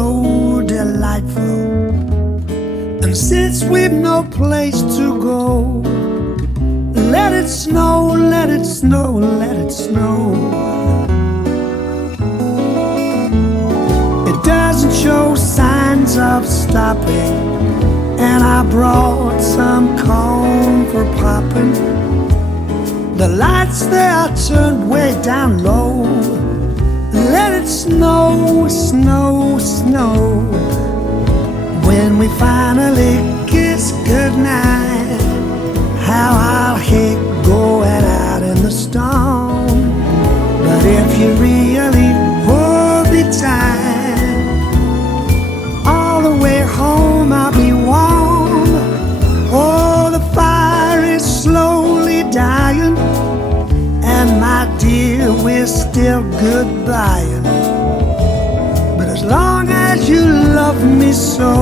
so delightful. And since we've no place to go, let it snow, let it snow, let it snow. It doesn't show signs of stopping, and I brought some corn for popping. The lights they are turned way down low. Let it snow, snow, snow. When we finally kiss goodnight, how I'll hate going out in the storm. But if you really hold me tight, all the way home I'll be warm. Oh, the fire is slowly dying, and my dear, we're still goodbying. But as long as you love me so,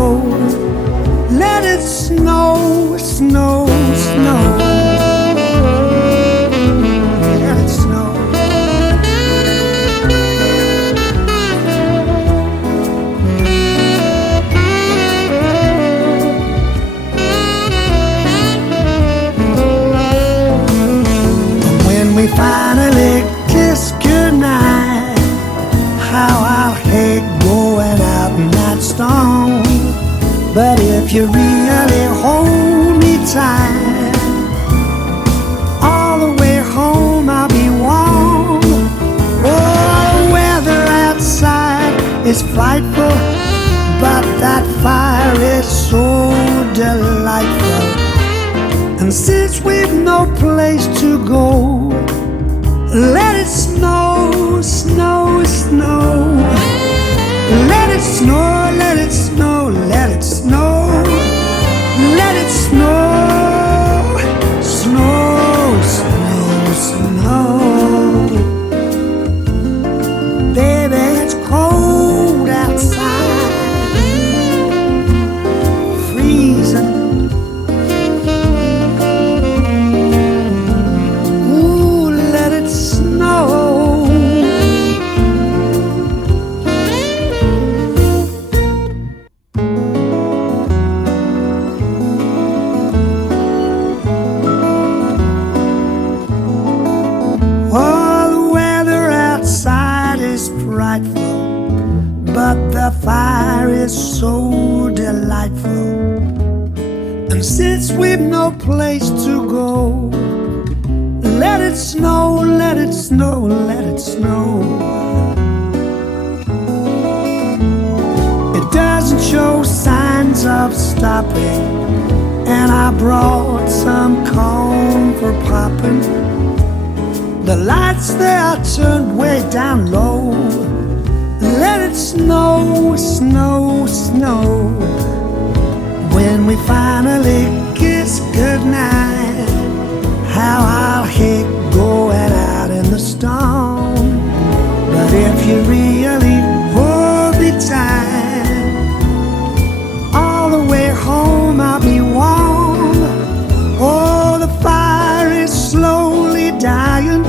let it snow, snow, snow. Let it snow. And when we finally kiss goodnight, how I'll hate going out in that storm. But if you really hold me tight, all the way home I'll be warm. Oh, the weather outside is frightful, but that fire is so delightful. And since we've no place to go, let it snow, snow, snow. Let it snow, let it snow, let it snow. Let it snow, snow, snow, snow. Baby, it's cold outside, freezing. Ooh, let it snow. But the fire is so delightful. And since we've no place to go, let it snow, let it snow, let it snow. It doesn't show signs of stopping, and I brought some corn for popping. The lights they are turned way down low. Let it snow, snow, snow. When we finally kiss goodnight, how I'll hate going out in the storm. But if you really hold me tight, all the way home I'll be warm. Oh, the fire is slowly dying,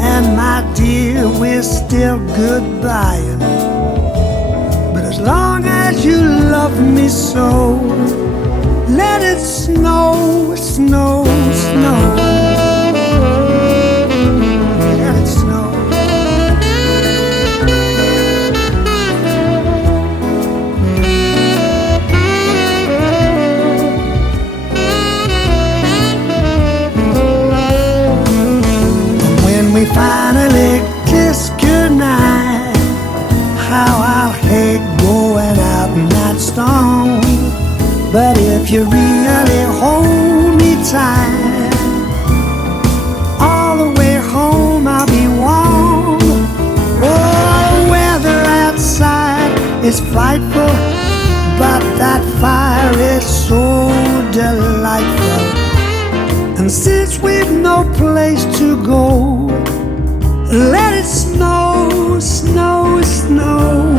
and my dear, we're still goodbying. But as long as you love me so, let it snow, snow, snow. Let it snow. When we finally kiss goodnight, how I'll hate going out in that storm. But if you really hold me tight, all the way home I'll be warm. Oh, the weather outside is frightful, but that fire is so delightful. And since we've no place to go, let it snow, snow, snow.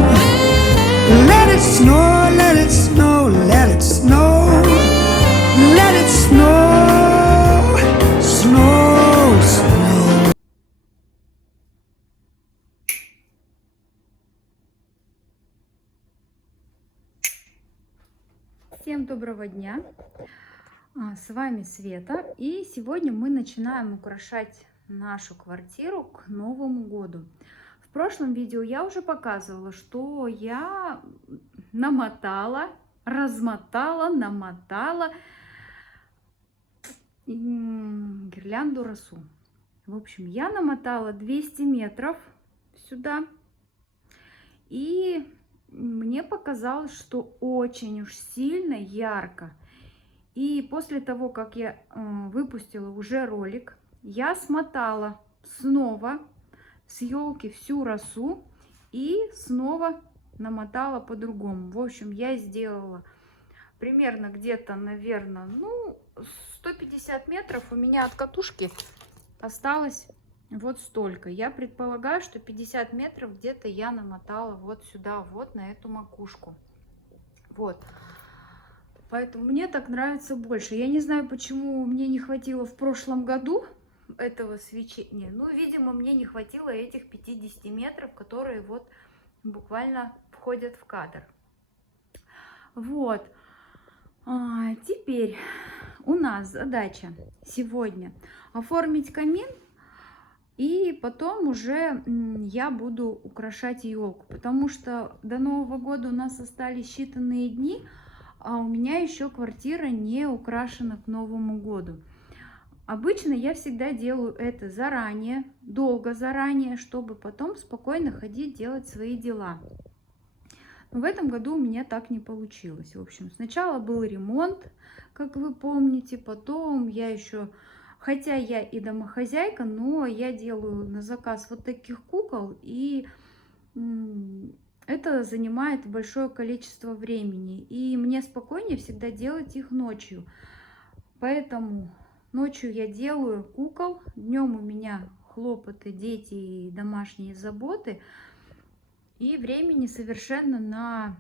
Let it snow, let it snow, let it snow. Let it snow, snow, snow. Всем доброго дня! С вами Света, и сегодня мы начинаем украшать нашу квартиру к Новому году. В прошлом видео я уже показывала, что я намотала, намотала гирлянду росу. В общем, я намотала 200 метров сюда, и мне показалось, что очень уж сильно ярко. И после того, как я выпустила уже ролик, я смотала снова с елки всю росу и снова намотала по-другому. В общем, я сделала примерно где-то, наверное, 150 метров у меня от катушки осталось вот столько. Я предполагаю, что 50 метров где-то я намотала вот сюда, вот на эту макушку. Вот. Поэтому мне так нравится больше. Я не знаю, почему мне не хватило в прошлом году этого свечения. Ну, видимо, мне не хватило этих 50 метров, которые вот буквально входят в кадр. Вот. Теперь у нас задача сегодня оформить камин. И потом уже я буду украшать елку, потому что до Нового года у нас остались считанные дни, а у меня еще квартира не украшена к Новому году. Обычно я всегда делаю это заранее, долго заранее, чтобы потом спокойно ходить делать свои дела. Но в этом году у меня так не получилось. В общем, сначала был ремонт, как вы помните, потом я еще... Хотя я и домохозяйка, но я делаю на заказ вот таких кукол, и это занимает большое количество времени. И мне спокойнее всегда делать их ночью. Поэтому ночью я делаю кукол, днем у меня хлопоты, дети и домашние заботы. И времени совершенно на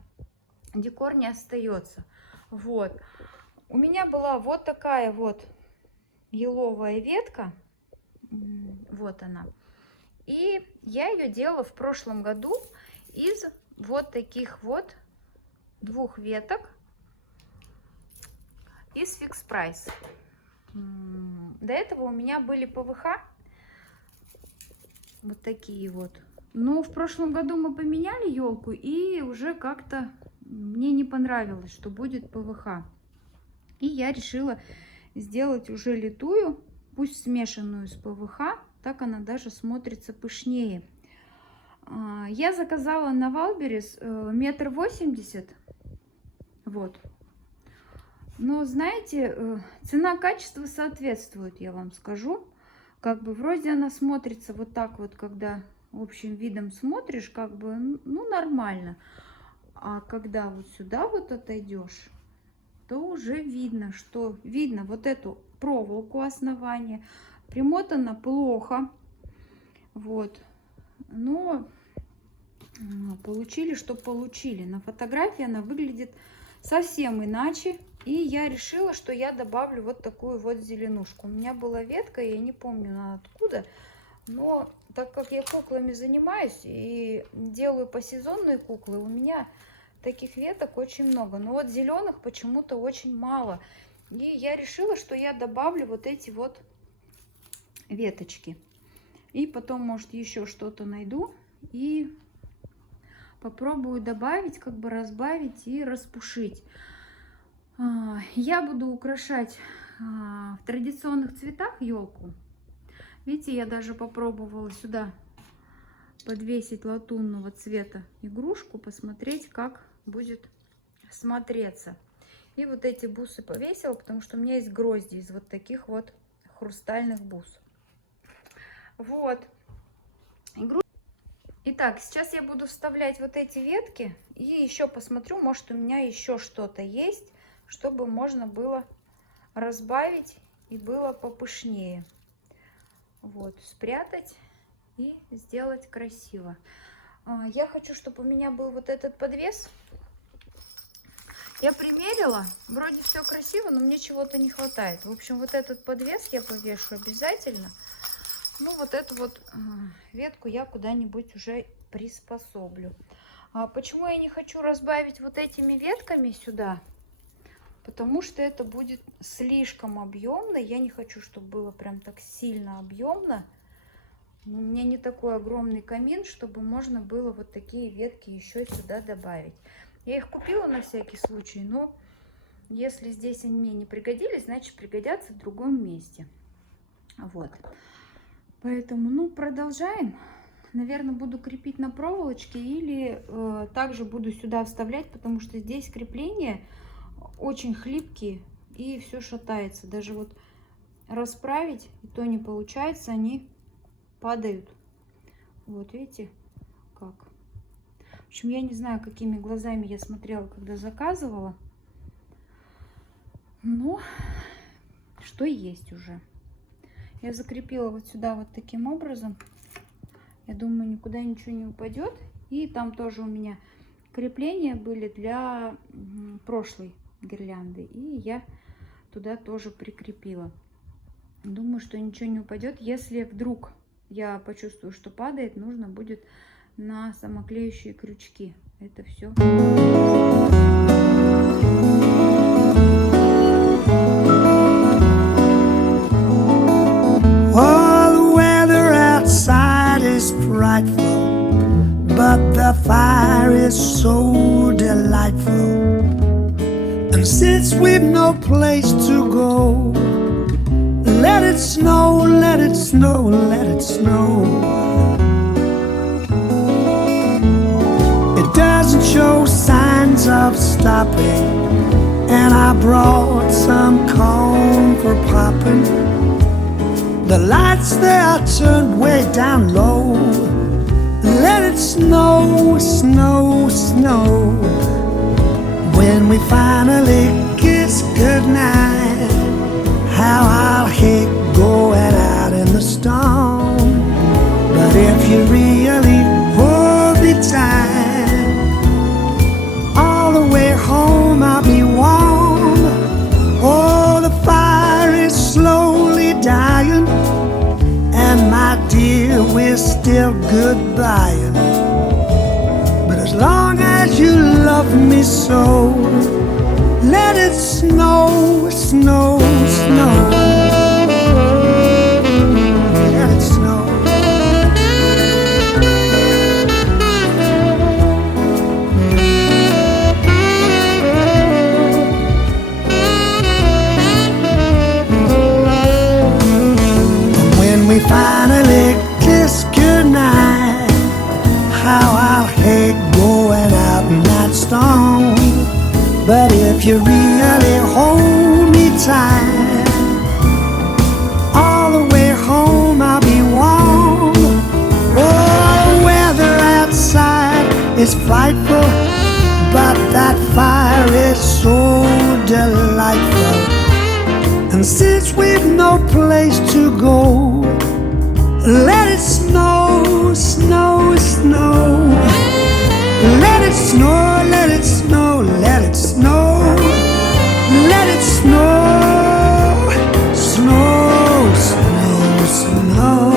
декор не остается. Вот. У меня была вот такая вот еловая ветка, вот она, и я ее делала в прошлом году из вот таких вот двух веток из Fix Price. До этого у меня были ПВХ, вот такие вот, но в прошлом году мы поменяли елку, и уже как-то мне не понравилось, что будет ПВХ, и я решила сделать уже литую, пусть смешанную с ПВХ, так она даже смотрится пышнее. Я заказала на Валберес 1,80 м, вот. Но знаете, цена-качество соответствует, я вам скажу. Как бы вроде она смотрится вот так вот, когда общим видом смотришь, как бы, ну, нормально. А когда вот сюда вот отойдешь, то уже видно, что видно вот эту проволоку основания. Примотана плохо. Вот. Но получили, что получили. На фотографии она выглядит совсем иначе. И я решила, что я добавлю вот такую вот зеленушку. У меня была ветка, я не помню откуда. Но так как я куклами занимаюсь и делаю посезонные куклы, у меня таких веток очень много, но вот зеленых почему-то очень мало. И я решила, что я добавлю вот эти вот веточки. И потом, может, еще что-то найду и попробую добавить, как бы разбавить и распушить. Я буду украшать в традиционных цветах елку. Видите, я даже попробовала сюда подвесить латунного цвета игрушку, посмотреть, как будет смотреться. И вот эти бусы повесила, потому что у меня есть грозди из вот таких вот хрустальных бус. Вот. Итак, сейчас я буду вставлять вот эти ветки и еще посмотрю, может, у меня еще что-то есть, чтобы можно было разбавить и было попышнее. Вот, спрятать и сделать красиво. Я хочу, чтобы у меня был вот этот подвес. Я примерила, вроде все красиво, но мне чего-то не хватает. В общем, вот этот подвес я повешу обязательно. Ну, вот эту вот ветку я куда-нибудь уже приспособлю. Почему я не хочу разбавить вот этими ветками сюда? потому что это будет слишком объемно. Я не хочу, чтобы было прям так сильно объемно. У меня не такой огромный камин, чтобы можно было вот такие ветки еще сюда добавить. Я их купила на всякий случай, но если здесь они мне не пригодились, значит пригодятся в другом месте. Вот. Поэтому, ну, продолжаем. Наверное, буду крепить на проволочке или также буду сюда вставлять, потому что здесь крепления очень хлипкие и все шатается. Даже вот расправить, и то не получается, они падают. Вот видите, как. В общем, я не знаю, какими глазами я смотрела, когда заказывала. Но что есть уже. Я закрепила вот сюда вот таким образом. Я думаю, никуда ничего не упадет. И там тоже у меня крепления были для прошлой гирлянды. И я туда тоже прикрепила. Думаю, что ничего не упадет. Если вдруг я почувствую, что падает, нужно будет на самоклеющие крючки это все. Frightful, but the fire is so delightful. And since we've no place to go, let it snow, let it snow, let it snow. It doesn't show signs of stopping, and I brought some corn for popping. The lights they are turned way down low. Let it snow, snow, snow. When we finally kiss goodnight, how I'll hate going out in the storm. But if you really hold me tight, all the way home I'll be warm. Oh, the fire is slowly dying, and my dear, we're still goodbying. But as long as you love me so, let it snow, snow, snow. Let it snow. When we finally kiss goodnight, how I'll hate going out in that storm. But if you really hold me tight, all the way home I'll be warm. Oh, weather outside is frightful, but that fire is so delightful. And since we've no place to go, let it snow, snow, snow. Let it snow, let it snow, let it snow. Let it snow, snow, snow, snow.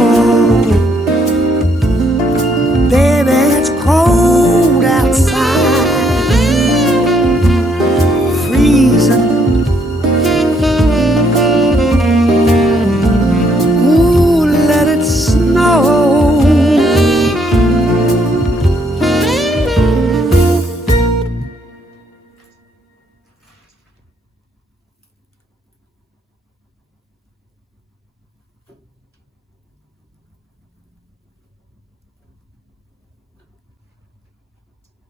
Baby, it's cold outside, freezing.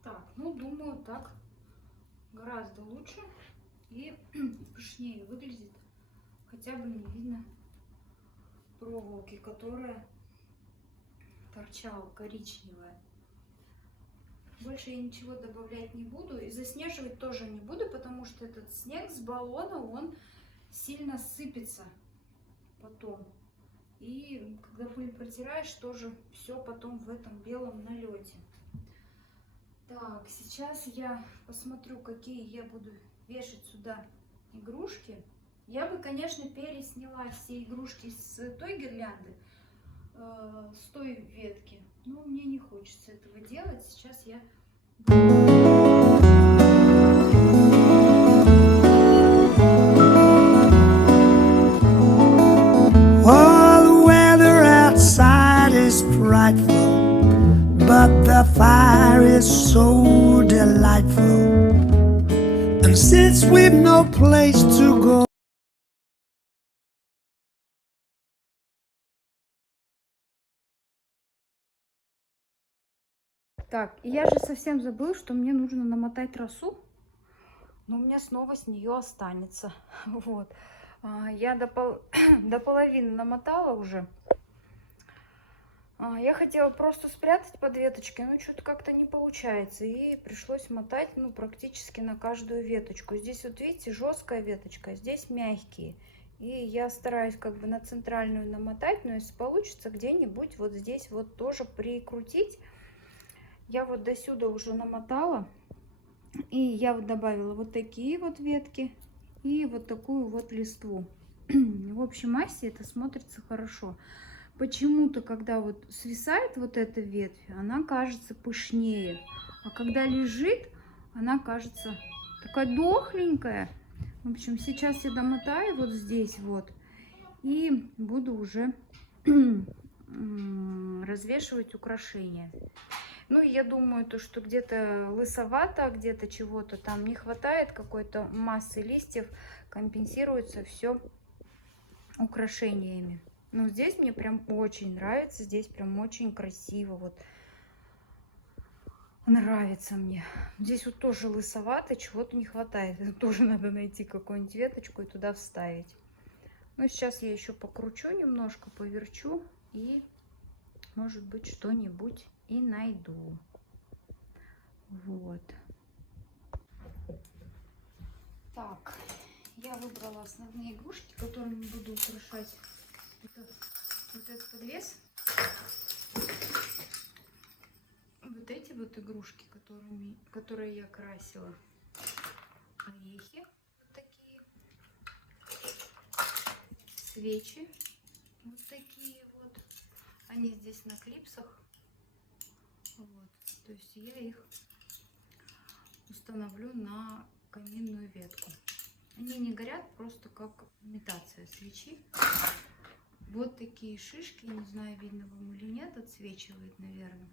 Так, ну думаю, так гораздо лучше и пышнее выглядит. Хотя бы не видно проволоки, которая торчала коричневая. Больше я ничего добавлять не буду. И заснеживать тоже не буду, потому что этот снег с баллона, он сильно сыпется потом. И когда пыль протираешь, тоже все потом в этом белом налете. Так, сейчас я посмотрю, какие я буду вешать сюда игрушки. Я бы, конечно, пересняла все игрушки с той гирлянды, с той ветки. Но мне не хочется этого делать. Сейчас я... And since we've no place to go. Так, и я же совсем забыла, что мне нужно намотать росу, но у меня снова с нее останется. Вот. Я до половины намотала уже. Я хотела просто спрятать под веточкой, но что-то как-то не получается. И пришлось мотать, ну, практически на каждую веточку. Здесь вот, видите, жесткая веточка, здесь мягкие. И я стараюсь как бы на центральную намотать, но если получится, где-нибудь вот здесь вот тоже прикрутить. Я вот до сюда уже намотала. И я вот добавила вот такие вот ветки и вот такую вот листву. В общей массе это смотрится хорошо. Почему-то, когда вот свисает вот эта ветвь, она кажется пышнее. А когда лежит, она кажется такая дохленькая. В общем, сейчас я домотаю вот здесь вот. И буду уже развешивать украшения. Ну, я думаю, то, что где-то лысовато, где-то чего-то там не хватает, какой-то массы листьев, компенсируется все украшениями. Ну, здесь мне прям очень нравится, здесь прям очень красиво, вот. Нравится мне. Здесь вот тоже лысовато, чего-то не хватает. Это тоже надо найти какую-нибудь веточку и туда вставить. Ну, сейчас я еще покручу немножко, поверчу и, может быть, что-нибудь и найду. Вот. Так, я выбрала основные игрушки, которыми буду украшать вот этот подвес. Вот эти вот игрушки, которые я красила. Орехи вот такие. Свечи вот такие вот. Они здесь на клипсах. Вот. То есть я их установлю на каминную ветку. Они не горят, просто как имитация свечи. Вот такие шишки, не знаю, видно вам или нет, отсвечивает, наверное.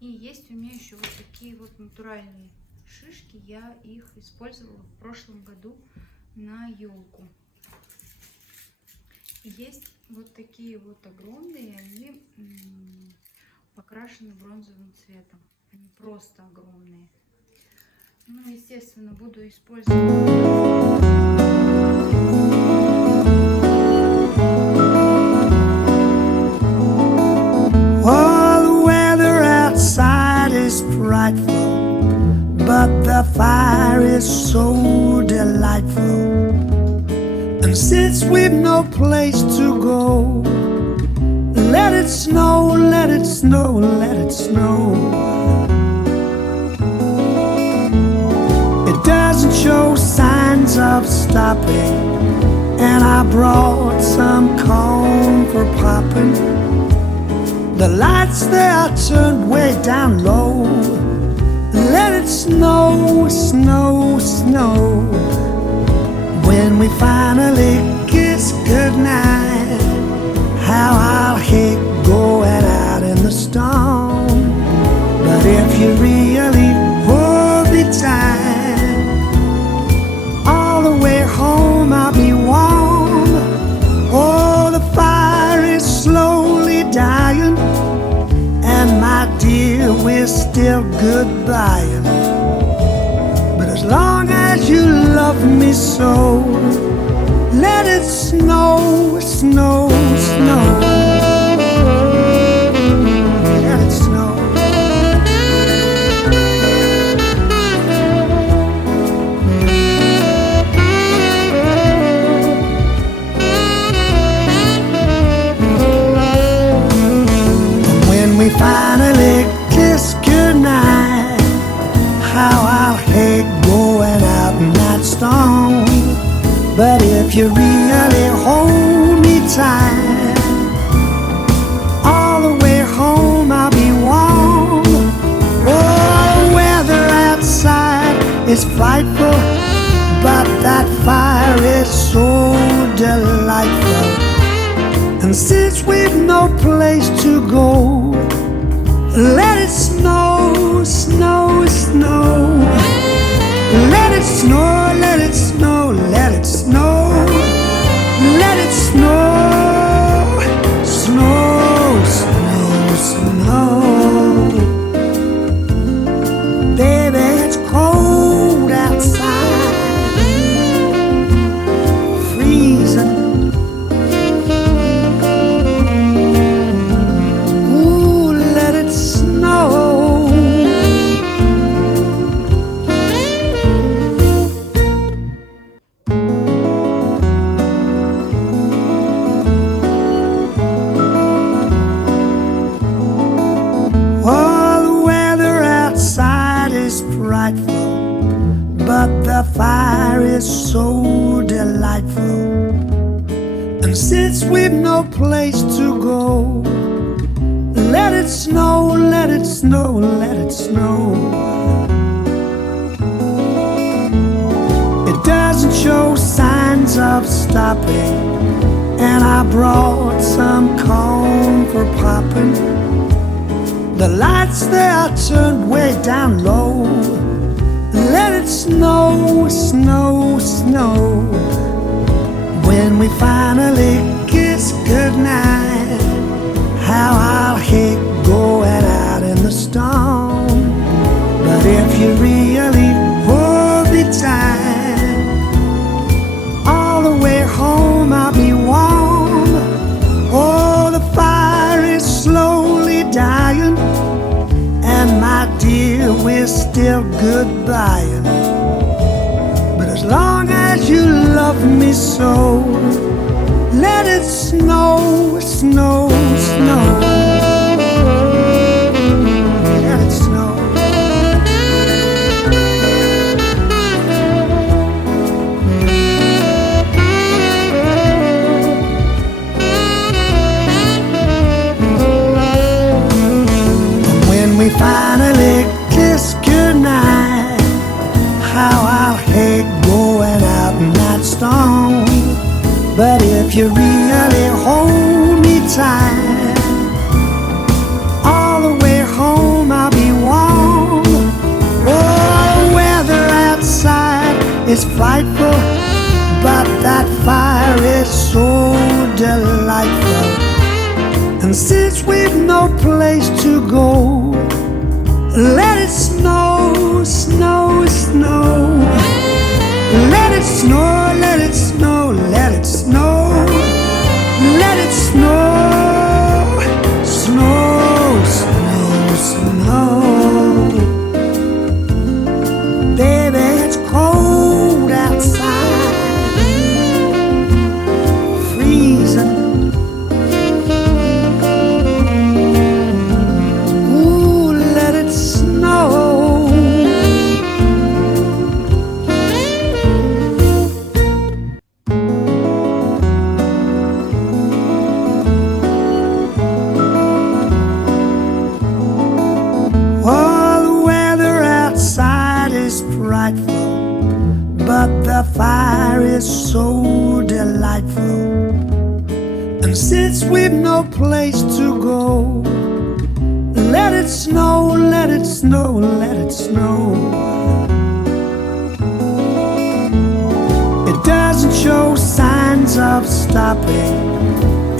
И есть у меня еще вот такие вот натуральные шишки. Я их использовала в прошлом году на елку. Есть вот такие вот огромные, они покрашены бронзовым цветом. Они просто огромные. Ну, естественно, буду использовать. Frightful, but the fire is so delightful. And since we've no place to go, let it snow, let it snow, let it snow. It doesn't show signs of stopping, and I brought some corn for popping. The lights they are turned way down low. Let it snow, snow, snow. When we finally kiss goodnight, how I'll hate going out in the storm. But if you really hold me tight, all the way home I'll be warm. Oh, the fire is slowly dying, and my dear, we're still goodbying. But as long as you love me so, let it snow, snow, snow. Let it snow. And when we finally kiss goodnight, how I'll hate going out in that storm. But if you really hold me tight, all the way home I'll be warm. Oh, the weather outside is frightful, but that fire is so delightful. And since we've no place to go, let it snow, snow, snow. Let it frightful, but the fire is so delightful. And since we've no place to go, let it snow, let it snow, let it snow. It doesn't show signs of stopping, and I brought some corn for popping. The lights they are turned way down low. Let it snow, snow, snow. When we finally kiss goodnight, how I'll hate going out in the storm. But if you really hold me tight, all the way home I'll be warm. Oh, the fire is slowly dying, and my dear, we're still goodbying. But as long as you love me so, let it snow, snow, snow. Let it snow. And when we finally kiss goodnight, how I'll hate going out in that storm. But if you really hold me tight, all the way home I'll be warm. Oh, the weather outside is frightful, but that fire is so delightful. And since we've no place to go, let it snow, snow, snow. Let it snow, let it snow, let it snow. Let it snow, snow, snow, snow. Baby, it's cold outside, freezing. Ooh, let it snow. But the fire is so delightful. And since we've no place to go, let it snow, let it snow, let it snow. It doesn't show signs of stopping,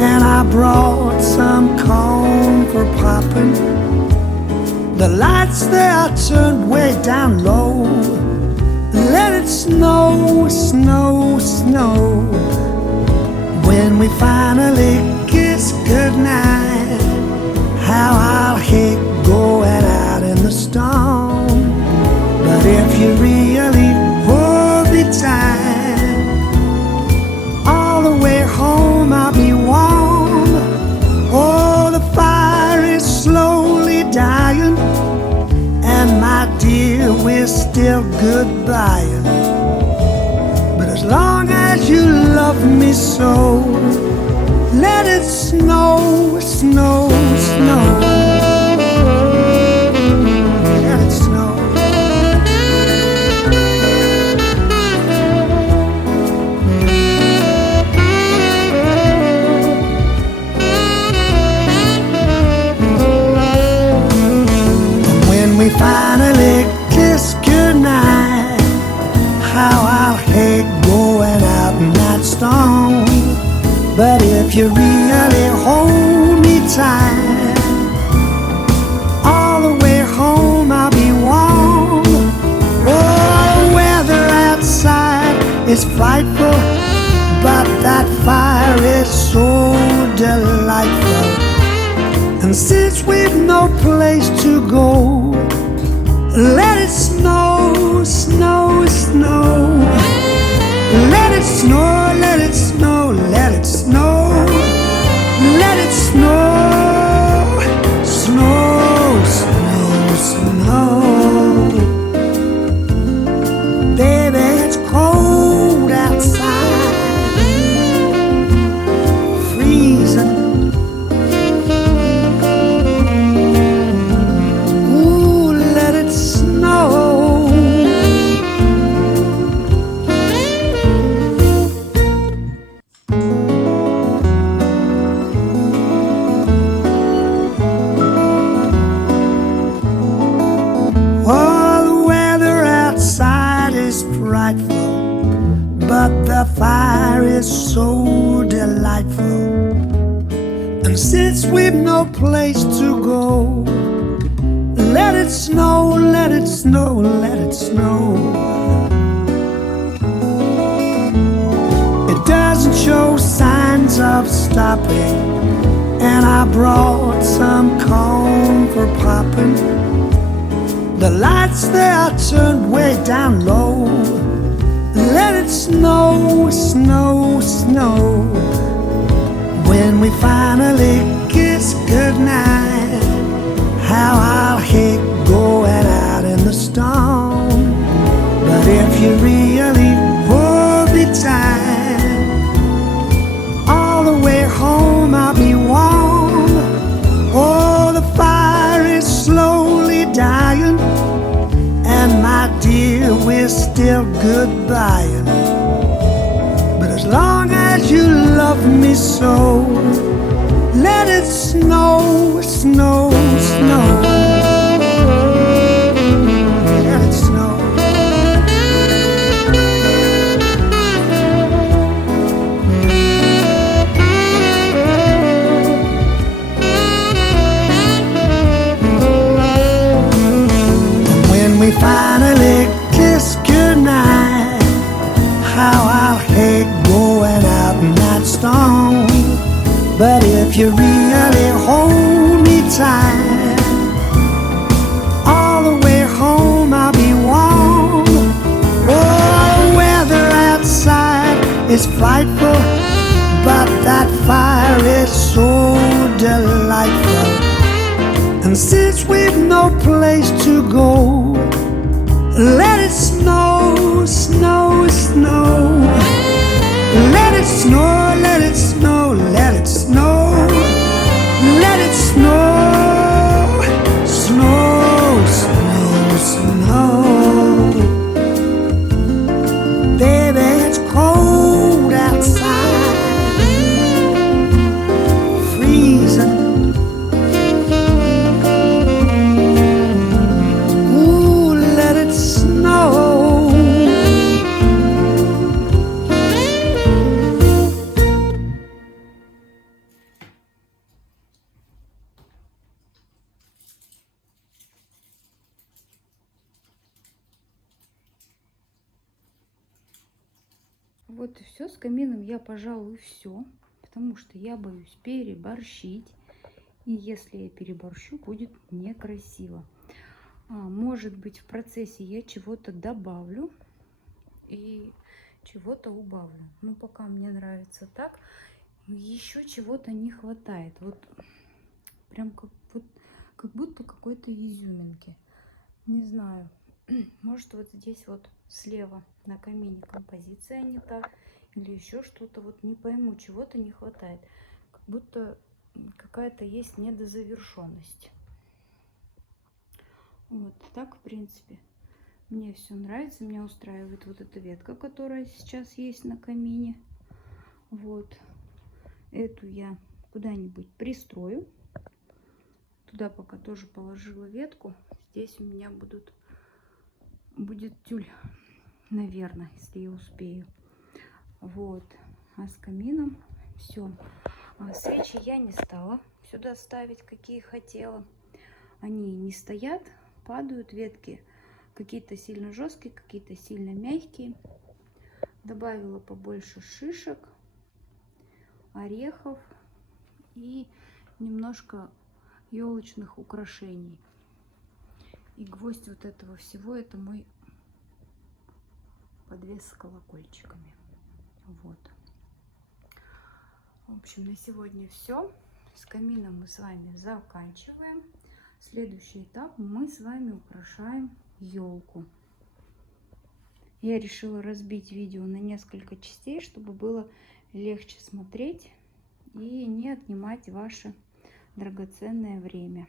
and I brought some corn for popping. The lights they are turned way down low. Let it snow, snow, snow. When we finally kiss goodnight, how I'll hate going out in the storm. But if you really hold me tight, all the way home I'll be warm. Oh, the fire is slowly dying, and my dear, we're still goodbying. But as long as you love me so, let it snow, snow, snow. Let it snow. And when we finally kiss goodnight, how I'll hate going out in that storm. But if you really hold me tight, all the way home I'll be warm. Oh, the weather outside is frightful, but that fire is so delightful. And since we've no place to go, let it snow, snow, snow. Let it snow, let it snow, let it snow. Let it snow, snow, snow, snow. is so delightful. And since we've no place to go, let it snow, let it snow, let it snow. It doesn't show signs of stopping, and I brought some corn for popping. The lights they are turned way down low. Let it snow, snow, snow. When we finally kiss goodnight, how I'll hate going out in the storm. But if you really hold me tight, all the way home I'll be warm. Oh, the fire is slowly dying, and my dear, we're still goodbying. But as long as you love me so, let it snow, snow, snow. Let it snow. And when we finally kiss goodnight, how I'll hate going out in that storm. But if you really hold me tight, all the way home I'll be warm. Oh, the weather outside is frightful, but that fire is so delightful. And since we've no place to go, let it snow, snow, snow. Let it snow, let it snow, let it snow. Let it snow, snow, snow, snow. Baby, it's cold outside, freezing. Ooh, let it snow. Вот и все. С камином я, пожалуй, все. Потому что я боюсь переборщить. И если я переборщу, будет некрасиво. Может быть, в процессе я чего-то добавлю и чего-то убавлю. Ну, пока мне нравится так. Еще чего-то не хватает. Вот прям как будто какой-то изюминки. Не знаю. Может, вот здесь вот слева на камине композиция не та. Или еще что-то. Вот не пойму, чего-то не хватает. Как будто какая-то есть недозавершенность. Вот так, в принципе, мне все нравится. Меня устраивает вот эта ветка, которая сейчас есть на камине. Вот. Эту я куда-нибудь пристрою. Туда пока тоже положила ветку. Здесь у меня будет тюль, наверное, если я успею. Вот. А с камином все. Свечи я не стала сюда ставить, какие хотела. Они не стоят, падают ветки. Какие-то сильно жесткие, какие-то сильно мягкие. Добавила побольше шишек, орехов и немножко елочных украшений. И гвоздь вот этого всего — это мой подвес с колокольчиками. Вот. В общем, на сегодня все. С камином мы с вами заканчиваем. Следующий этап: мы с вами украшаем елку. Я решила разбить видео на несколько частей, чтобы было легче смотреть и не отнимать ваше драгоценное время.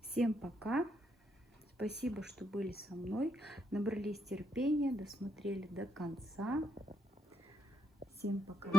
Всем пока. Спасибо, что были со мной, набрались терпения, досмотрели до конца. Всем пока.